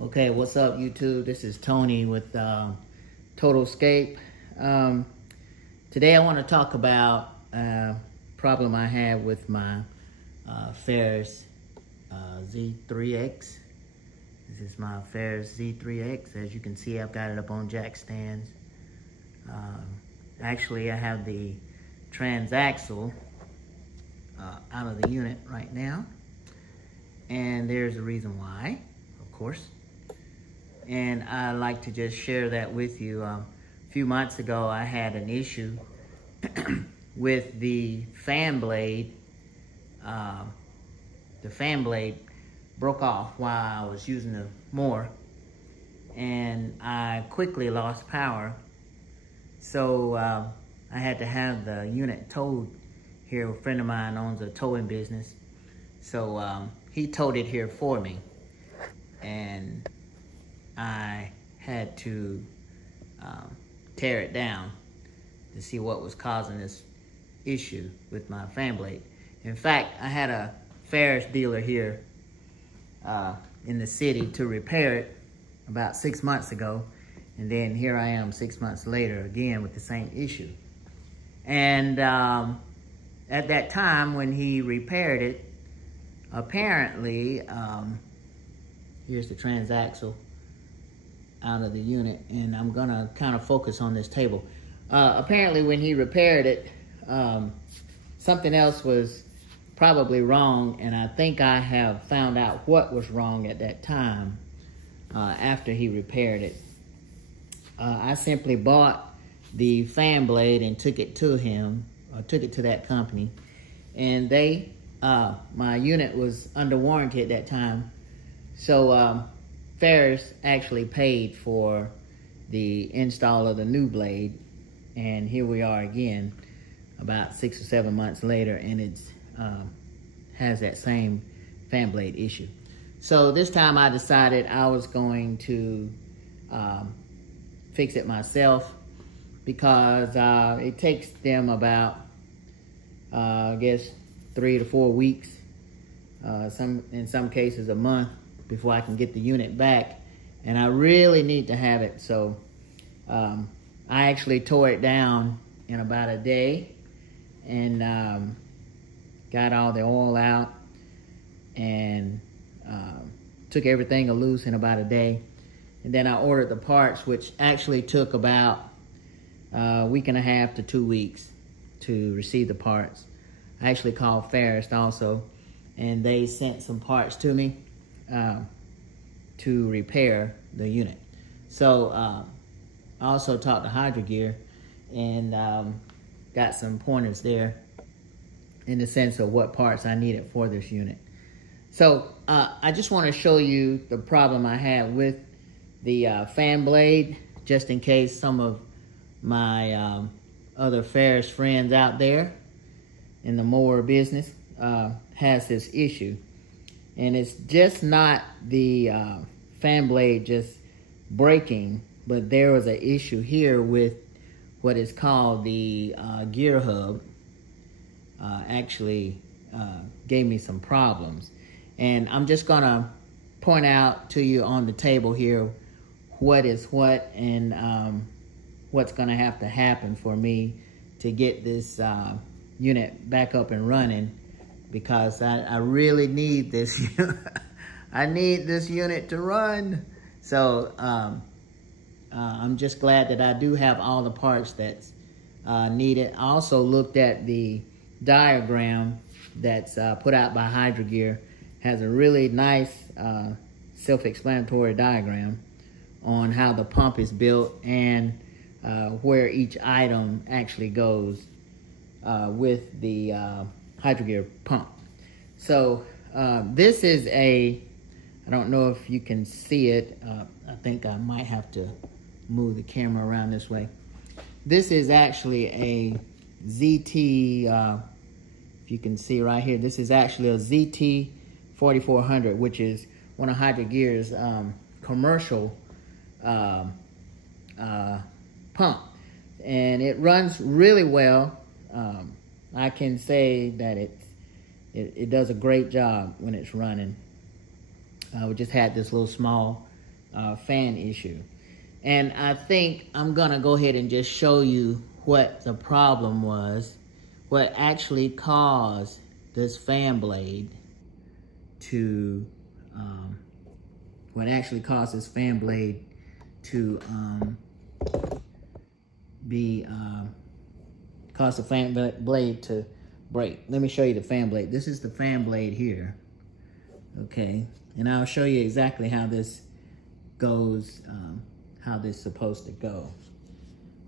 Okay, what's up YouTube? This is Tony with Total Escape. Today I want to talk about a problem I had with my FERRIS Z3x. This is my FERRIS Z3x. As you can see, I've got it up on jack stands. Actually, I have the transaxle out of the unit right now. And there's a reason why, of course. And I'd like to just share that with you. A few months ago, I had an issue with the fan blade. The fan blade broke off while I was using the mower, and I quickly lost power. So I had to have the unit towed here. A friend of mine owns a towing business. So he towed it here for me. And I had to tear it down to see what was causing this issue with my fan blade. In fact, I had a FERRIS dealer here in the city to repair it about 6 months ago. And then here I am 6 months later again with the same issue. And at that time when he repaired it, apparently, here's the transaxle out of the unit, and I'm gonna kind of focus on this table. Apparently when he repaired it, something else was probably wrong, and I think I have found out what was wrong at that time after he repaired it. I simply bought the fan blade and took it to him, or took it to that company, and they, my unit was under warranty at that time. So FERRIS actually paid for the install of the new blade, and here we are again about 6 or 7 months later, and it's has that same fan blade issue. So this time I decided I was going to fix it myself, because it takes them about I guess 3 to 4 weeks, in some cases a month, before I can get the unit back, and I really need to have it. So I actually tore it down in about a day, and got all the oil out, and took everything loose in about a day. And then I ordered the parts, which actually took about a week and a half to 2 weeks to receive the parts. I actually called FERRIS also, and they sent some parts to me to repair the unit. So I also talked to Hydro Gear and got some pointers there in the sense of what parts I needed for this unit. So I just want to show you the problem I had with the fan blade, just in case some of my other FERRIS friends out there in the mower business has this issue. And it's just not the fan blade just breaking, but there was an issue here with what is called the gear hub. Actually gave me some problems. And I'm just gonna point out to you on the table here what is what, and what's gonna have to happen for me to get this unit back up and running, because I really need this. I need this unit to run. So I'm just glad that I do have all the parts that's needed. I also looked at the diagram that's put out by Hydro Gear. Has a really nice self-explanatory diagram on how the pump is built and where each item actually goes with the Hydro Gear pump. So this is a, I don't know if you can see it. I think I might have to move the camera around this way. This is actually a ZT, if you can see right here, this is actually a ZT4400, which is one of Hydro Gear's commercial pump. And it runs really well. I can say that it does a great job when it's running. We just had this little small fan issue. And I think I'm gonna go ahead and just show you what the problem was, what actually caused this fan blade to, cause the fan blade to break. Let me show you the fan blade. This is the fan blade here, okay? And I'll show you exactly how this goes, how this is supposed to go,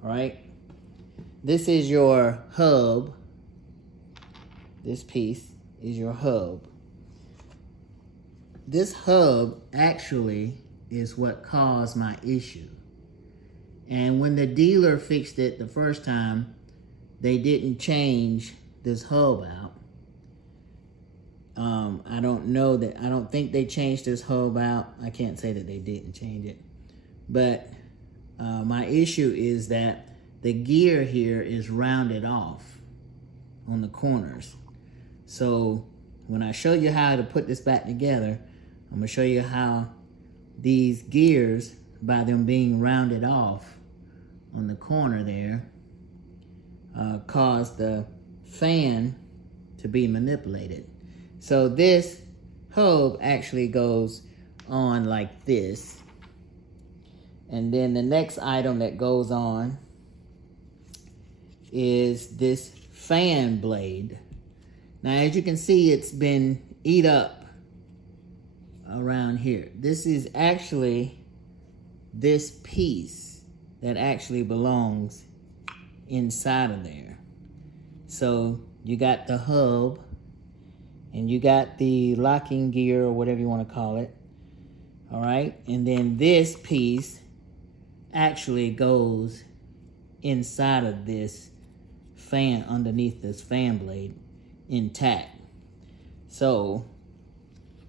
all right? This is your hub. This piece is your hub. This hub actually is what caused my issue. And when the dealer fixed it the first time, they didn't change this hub out. I don't think they changed this hub out. I can't say that they didn't change it. But my issue is that the gear here is rounded off on the corners. So when I show you how to put this back together, I'm gonna show you how these gears, by them being rounded off on the corner there, cause the fan to be manipulated. So this hub actually goes on like this. And then the next item that goes on is this fan blade. Now, as you can see, it's been eat up around here. This is actually this piece that actually belongs inside of there. So you got the hub and you got the locking gear or whatever you want to call it. All right. And then this piece actually goes inside of this fan, underneath this fan blade, intact. So,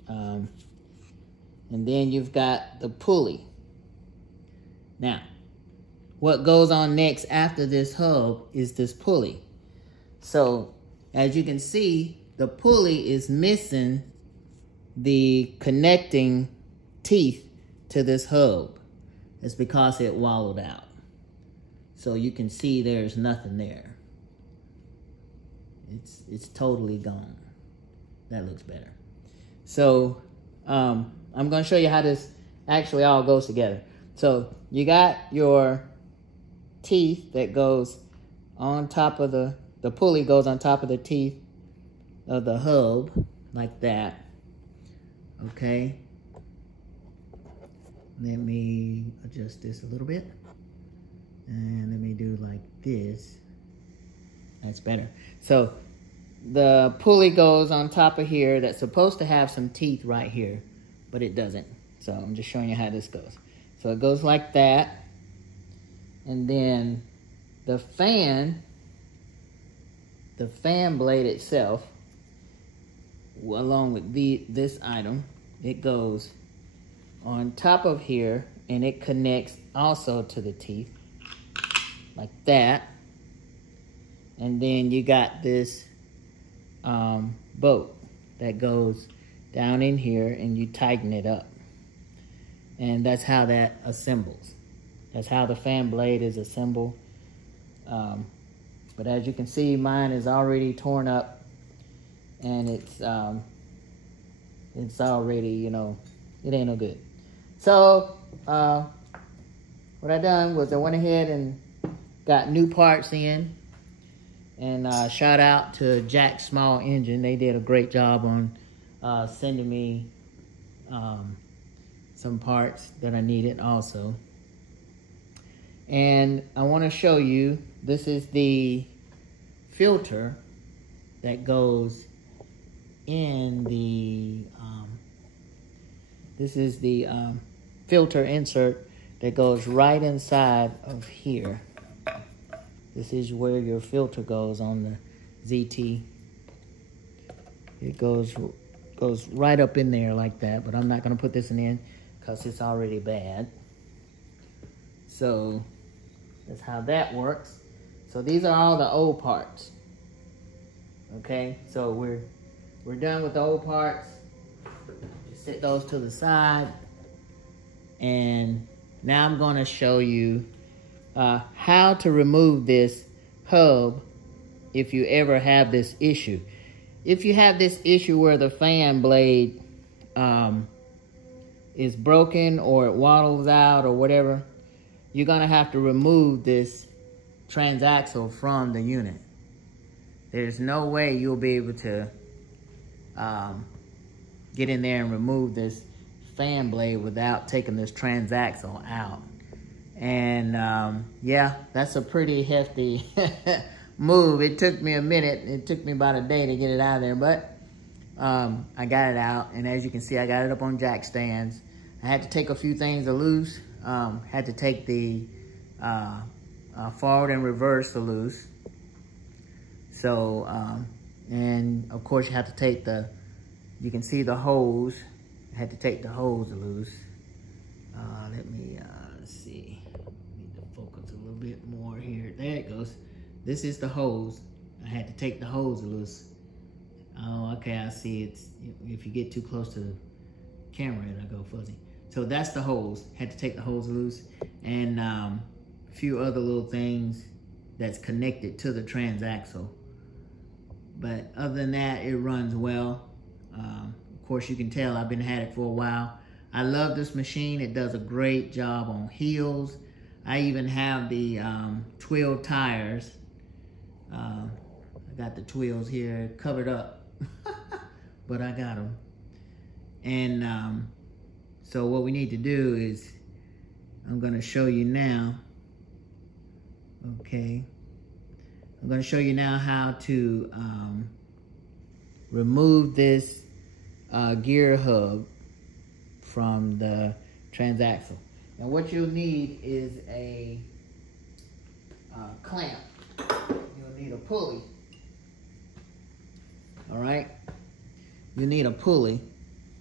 and then you've got the pulley. Now, what goes on next after this hub is this pulley. So, as you can see, the pulley is missing the connecting teeth to this hub. It's because it wallowed out. So you can see there's nothing there. It's totally gone. That looks better. So I'm gonna show you how this actually all goes together. So you got your teeth that goes on top of the pulley goes on top of the teeth of the hub, like that, okay? Let me adjust this a little bit. And let me do like this. That's better. So the pulley goes on top of here that's supposed to have some teeth right here, but it doesn't. So I'm just showing you how this goes. So it goes like that. And then the fan blade itself, along with this item, it goes on top of here and it connects also to the teeth like that. And then you got this bolt that goes down in here and you tighten it up. And that's how that assembles. That's how the fan blade is assembled. But as you can see, mine is already torn up and it's already, you know, it ain't no good. So what I done was I went ahead and got new parts in. And shout out to Jack Small Engine. They did a great job on sending me some parts that I needed also. And I want to show you, this is the filter that goes in the, this is the filter insert that goes right inside of here. This is where your filter goes on the ZT. It goes right up in there like that, but I'm not gonna put this in because it's already bad. So that's how that works. So these are all the old parts. Okay, so we're done with the old parts. Just set those to the side. And now I'm going to show you how to remove this hub if you ever have this issue. If you have this issue where the fan blade is broken or it waddles out or whatever, you're going to have to remove this transaxle from the unit. There's no way you'll be able to get in there and remove this fan blade without taking this transaxle out. And yeah, that's a pretty hefty move. It took me a minute. It took me about a day to get it out of there, but I got it out. And as you can see, I got it up on jack stands. I had to take a few things loose. Had to take the forward and reverse loose. So, and of course you have to take you can see the hose. I had to take the hose loose. Let me see. Need to focus a little bit more here. There it goes. This is the hose. I had to take the hose loose. Oh, okay, I see. It's if you get too close to the camera, it'll go fuzzy. So that's the hose. Had to take the hose loose, and a few other little things that's connected to the transaxle. But other than that, it runs well. Of course, you can tell I've been had it for a while. I love this machine. It does a great job on heels. I even have the twill tires. I got the twills here covered up, but I got them. And so what we need to do is, I'm going to show you now. Okay. I'm going to show you now how to remove this gear hub from the transaxle. Now what you'll need is a clamp. You'll need a pulley. All right. You need a pulley.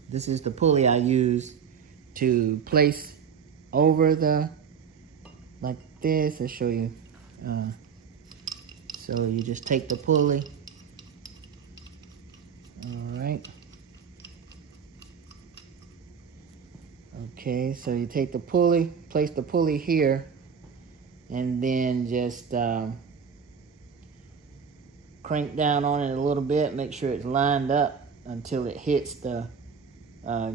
This is the pulley I use to place over like this. I'll show you. So you just take the pulley. All right. Okay, so you take the pulley, place the pulley here, and then just crank down on it a little bit, make sure it's lined up until it hits the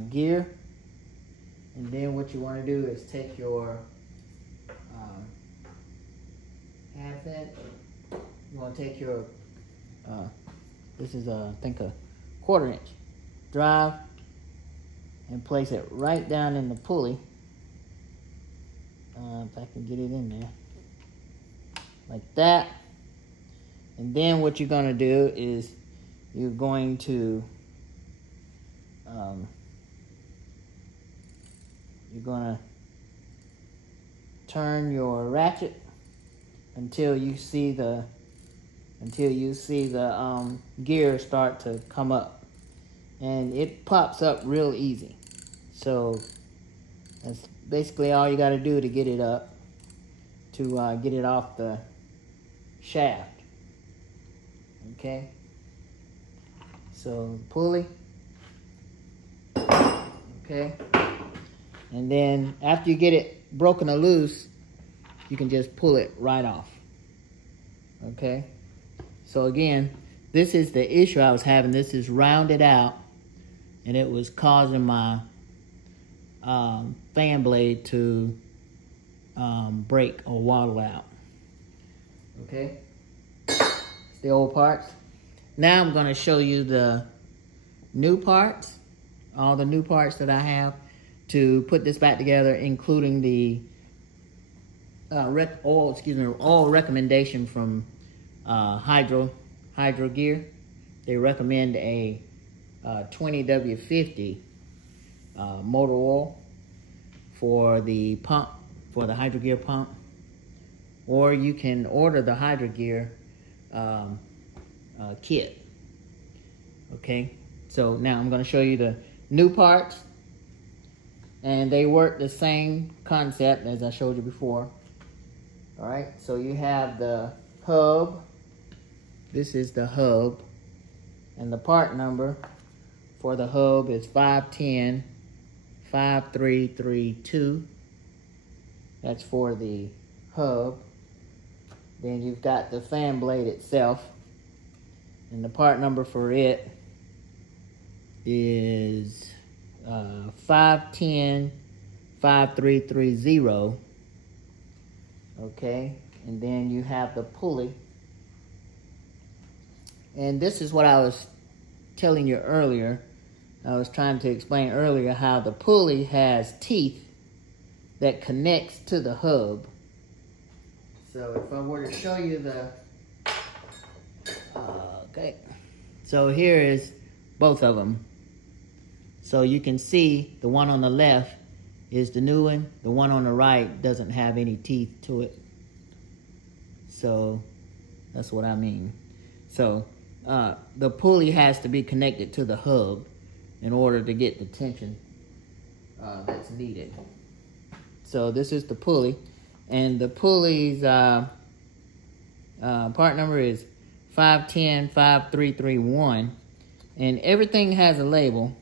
gear. And then what you want to do is take your half inch. You want to take your this is I think a 1/4 inch drive, and place it right down in the pulley. If I can get it in there, like that. And then what you're going to do is you're going to turn your ratchet until you see the gear start to come up, and it pops up real easy. So that's basically all you got to do to get it up, to get it off the shaft. Okay, so pulley. Okay, and then after you get it broken or loose, you can just pull it right off. Okay, so again, this is the issue I was having. This is rounded out, and it was causing my fan blade to break or waddle out. Okay, it's the old parts. Now I'm going to show you the new parts, all the new parts that I have to put this back together, including the oil recommendation from Hydro Gear. They recommend a 20W50 motor oil for the pump, for the Hydro Gear pump, or you can order the Hydro Gear kit. Okay, so now I'm going to show you the new parts, and they work the same concept as I showed you before. All right, so you have the hub. This is the hub, and the part number for the hub is 510 ZT4300. That's for the hub. Then you've got the fan blade itself. And the part number for it is 510-5330. Okay, and then you have the pulley. And this is what I was telling you earlier. I was trying to explain earlier how the pulley has teeth that connects to the hub. So if I were to show you the, okay. So here is both of them. So you can see the one on the left is the new one. The one on the right doesn't have any teeth to it. So that's what I mean. So the pulley has to be connected to the hub in order to get the tension that's needed. So this is the pulley, and the pulley's part number is 510-5331, and everything has a label.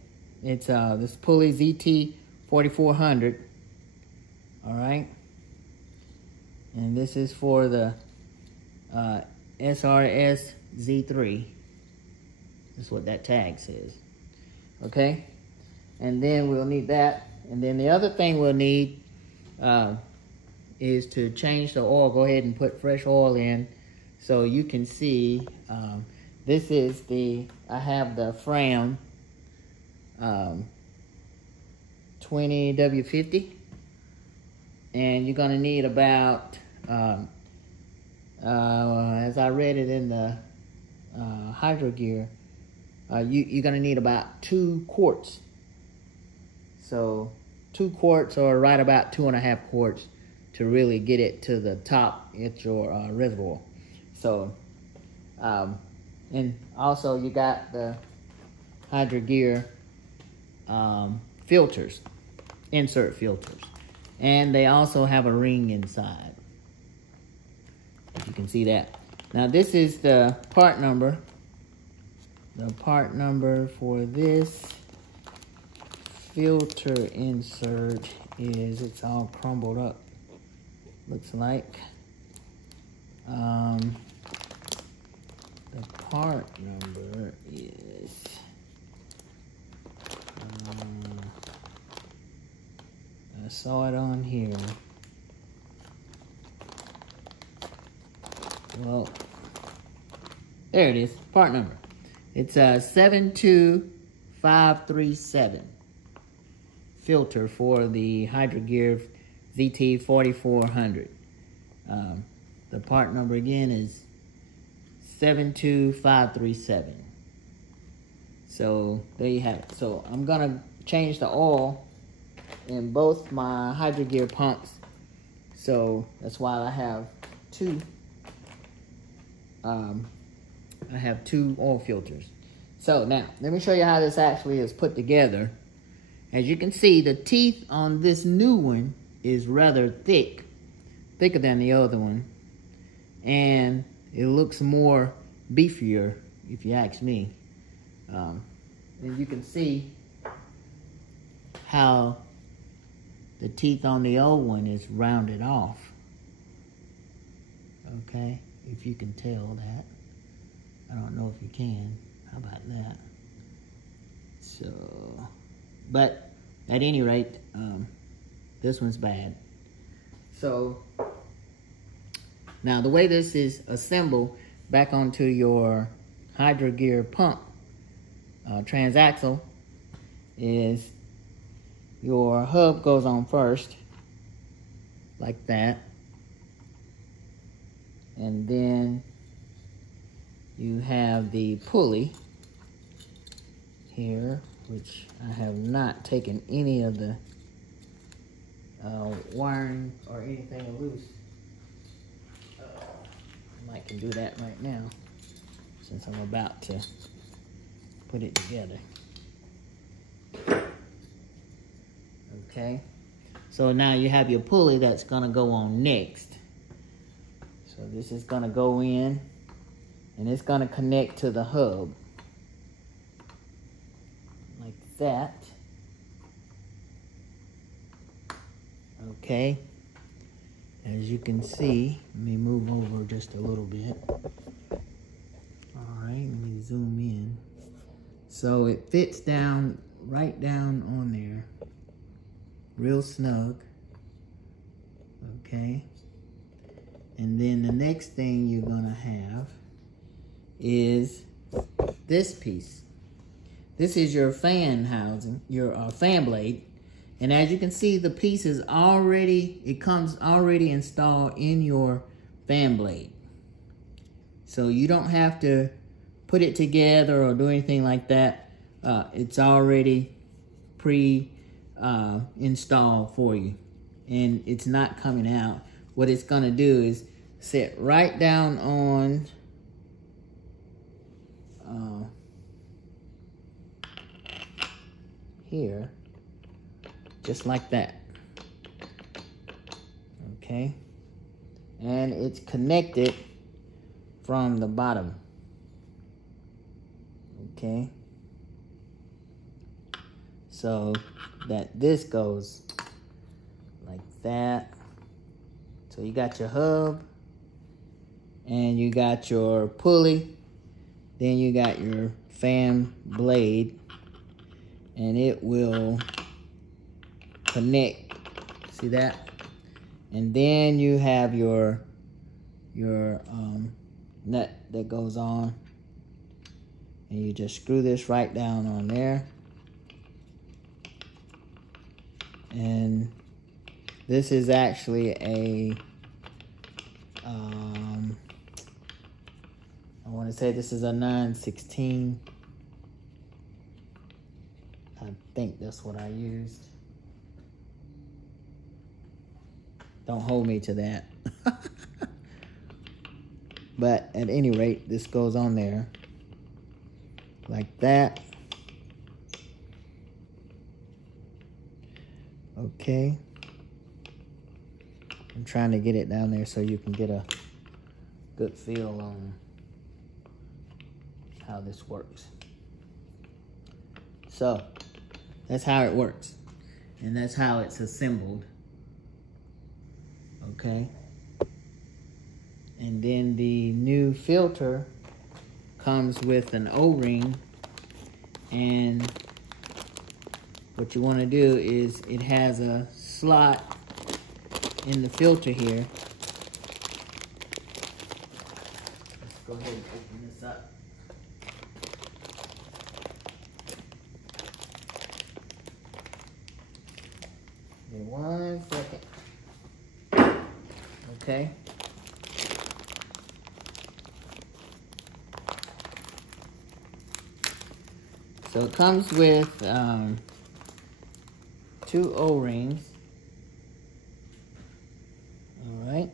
It's this pulley ZT4400. All right, and this is for the SRS Z3. That's what that tag says. Okay, and then we'll need that, and then the other thing we'll need is to change the oil. Go ahead and put fresh oil in so you can see. This is I have the Fram 20W50, and you're gonna need about as I read it in the hydro gear, you're gonna need about 2 quarts. So 2 quarts, or right about 2.5 quarts, to really get it to the top at your reservoir. So, and also you got the hydro gear filters, insert filters, and they also have a ring inside. If you can see that. Now this is the part number. The part number for this filter insert is, it's all crumbled up, looks like. The part number is I saw it on here. Well, there it is, part number. It's a 72537 filter for the hydro gear ZT4400. The part number again is 72537. So there you have it. So I'm gonna change the oil in both my hydro gear pumps. So that's why I have two. I have 2 oil filters. So now, let me show you how this actually is put together. As you can see, the teeth on this new one is rather thick, thicker than the other one. And it looks more beefier, if you ask me. And you can see how the teeth on the old one is rounded off. Okay, if you can tell that. I don't know if you can. How about that? So, but at any rate, this one's bad. So, now the way this is assembled back onto your hydro gear pump transaxle is your hub goes on first, like that. And then you have the pulley here, which I have not taken any of the wiring or anything loose. I can do that right now since I'm about to put it together. Okay, so now you have your pulley that's gonna go on next. So this is gonna go in, and it's gonna connect to the hub like that. Okay, as you can see, let me move over just a little bit. All right, let me zoom in. So it fits down, right down on there, real snug. Okay, and then the next thing you're gonna have is this piece. This is your fan housing, your fan blade. And as you can see, the piece is already, it comes already installed in your fan blade. So you don't have to put it together or do anything like that. It's already pre-installed for you. And it's not coming out. What it's gonna do is sit right down on here, just like that. Okay, and it's connected from the bottom. Okay, so that this goes like that. So you got your hub and you got your pulley, then you got your fan blade, and it will connect. See that? And then you have your nut that goes on, and you just screw this right down on there. And this is actually a I want to say this is a 9/16. I think that's what I used. Don't hold me to that. But at any rate, this goes on there like that. Okay. I'm trying to get it down there so you can get a good feel on how this works. So that's how it works, and that's how it's assembled. Okay, and then the new filter comes with an O-ring, and what you want to do is it has a slot in the filter here. Let's go ahead and open this up. Give me 1 second. Okay. So it comes with 2 O-rings. All right.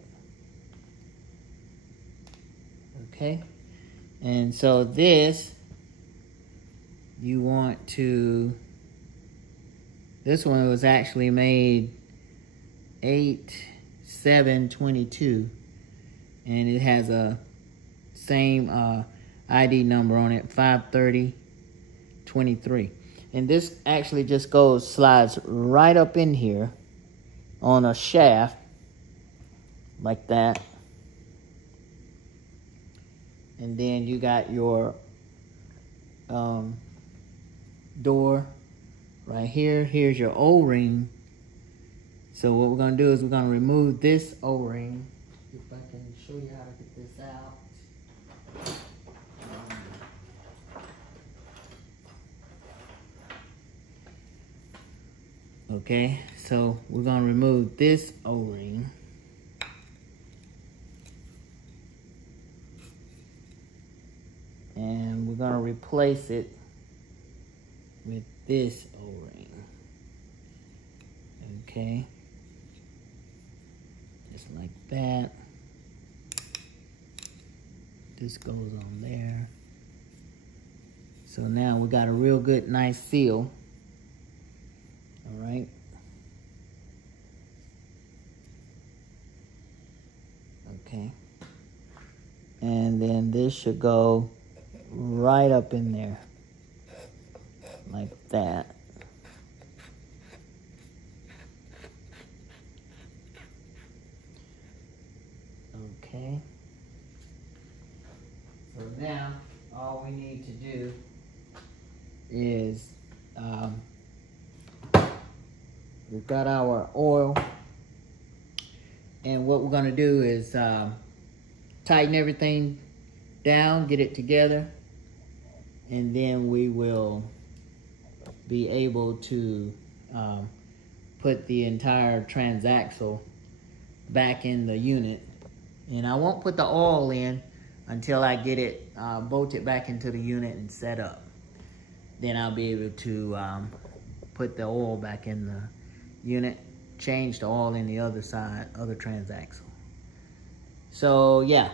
Okay. And so this, you want to, this one was actually made 8/7/22, and it has a same ID number on it, 53023. And this actually just slides right up in here on a shaft like that. And then you got your door right here. Here's your O-ring. So what we're gonna do is we're gonna remove this O-ring. If I can show you how to get this out. Okay, so we're gonna remove this O-ring. And we're gonna replace it with this O-ring. Okay. Just like that. This goes on there. So now we got a real good, nice seal. All right. Okay. And then this should go right up in there. Like that. Okay. So now all we need to do is we've got our oil, and what we're going to do is tighten everything down, get it together, and then we will be able to put the entire transaxle back in the unit. And I won't put the oil in until I get it bolted back into the unit and set up. Then I'll be able to put the oil back in the unit, change the oil in the other side, other transaxle. So yeah,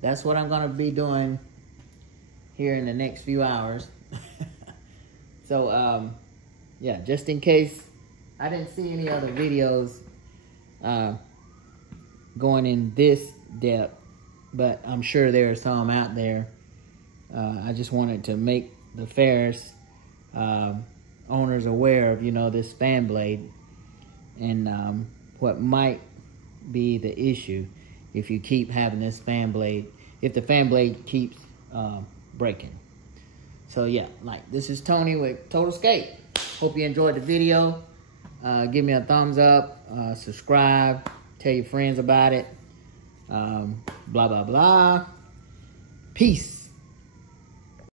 that's what I'm gonna be doing here in the next few hours. So yeah, just in case I didn't see any other videos going in this depth, but I'm sure there are some out there. I just wanted to make the FERRIS owners aware of, you know, this fan blade and what might be the issue if you keep having this fan blade, if the fan blade keeps breaking. So yeah, like, this is Tony with Total Skate. Hope you enjoyed the video. Give me a thumbs up, subscribe, tell your friends about it, blah, blah, blah. Peace.